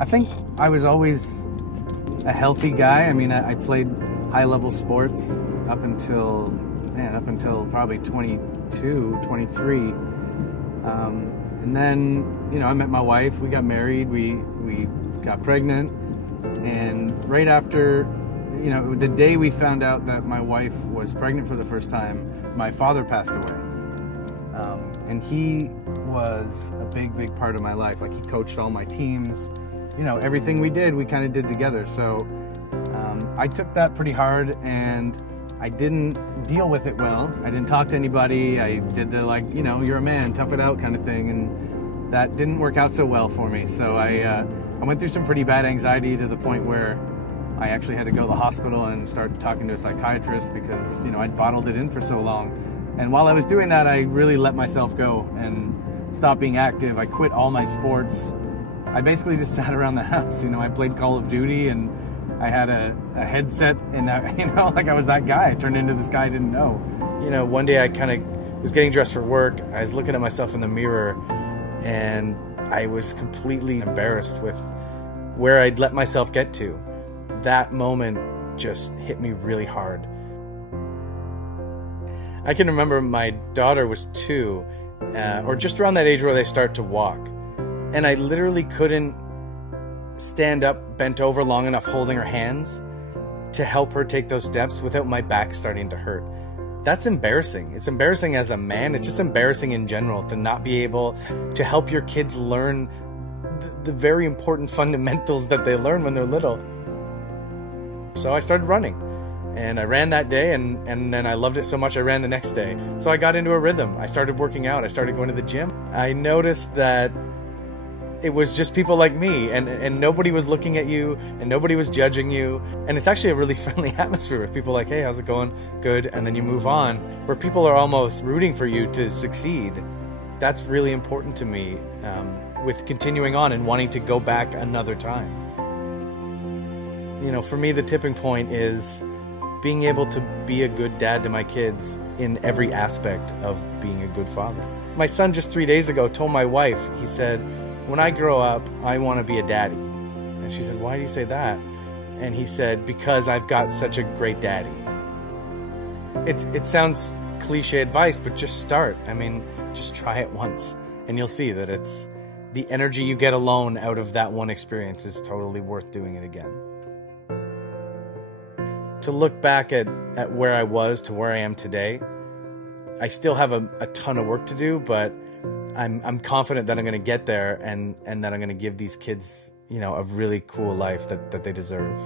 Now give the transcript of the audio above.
I think I was always a healthy guy. I mean, I played high-level sports up until probably 22, 23. And then, you know, I met my wife, we got married, we got pregnant, and right after, you know, the day we found out that my wife was pregnant for the first time, my father passed away. And he was a big part of my life. Like, he coached all my teams. You know, everything we did, we kind of did together. So I took that pretty hard, and I didn't deal with it well. I didn't talk to anybody. I did the, like, you know, you're a man, tough it out kind of thing, and that didn't work out so well for me. So I went through some pretty bad anxiety to the point where I actually had to go to the hospital and start talking to a psychiatrist because, you know, I'd bottled it in for so long. And while I was doing that, I really let myself go and stopped being active. I quit all my sports. I basically just sat around the house. You know, I played Call of Duty, and I had a headset, and you know, like, I was that guy. I turned into this guy I didn't know. You know, one day I kind of was getting dressed for work. I was looking at myself in the mirror, and I was completely embarrassed with where I'd let myself get to. That moment just hit me really hard. I can remember my daughter was 2, or just around that age where they start to walk. And I literally couldn't stand up, bent over long enough holding her hands to help her take those steps without my back starting to hurt. That's embarrassing. It's embarrassing as a man. It's just embarrassing in general to not be able to help your kids learn the very important fundamentals that they learn when they're little. So I started running. And I ran that day, and then I loved it so much I ran the next day. So I got into a rhythm. I started working out. I started going to the gym. I noticed that it was just people like me, and nobody was looking at you, and nobody was judging you. And it's actually a really friendly atmosphere with people like, hey, how's it going? Good. And then you move on, where people are almost rooting for you to succeed. That's really important to me, with continuing on and wanting to go back another time. You know, for me, the tipping point is being able to be a good dad to my kids in every aspect of being a good father. My son just 3 days ago told my wife, he said, when I grow up, I want to be a daddy. And she said, why do you say that? And he said, because I've got such a great daddy. It sounds cliche advice, but just start. I mean, just try it once, and you'll see that it's the energy you get alone out of that one experience is totally worth doing it again. To look back at where I was to where I am today, I still have a ton of work to do, but I'm confident that I'm going to get there, and that I'm going to give these kids, you know, a really cool life that they deserve.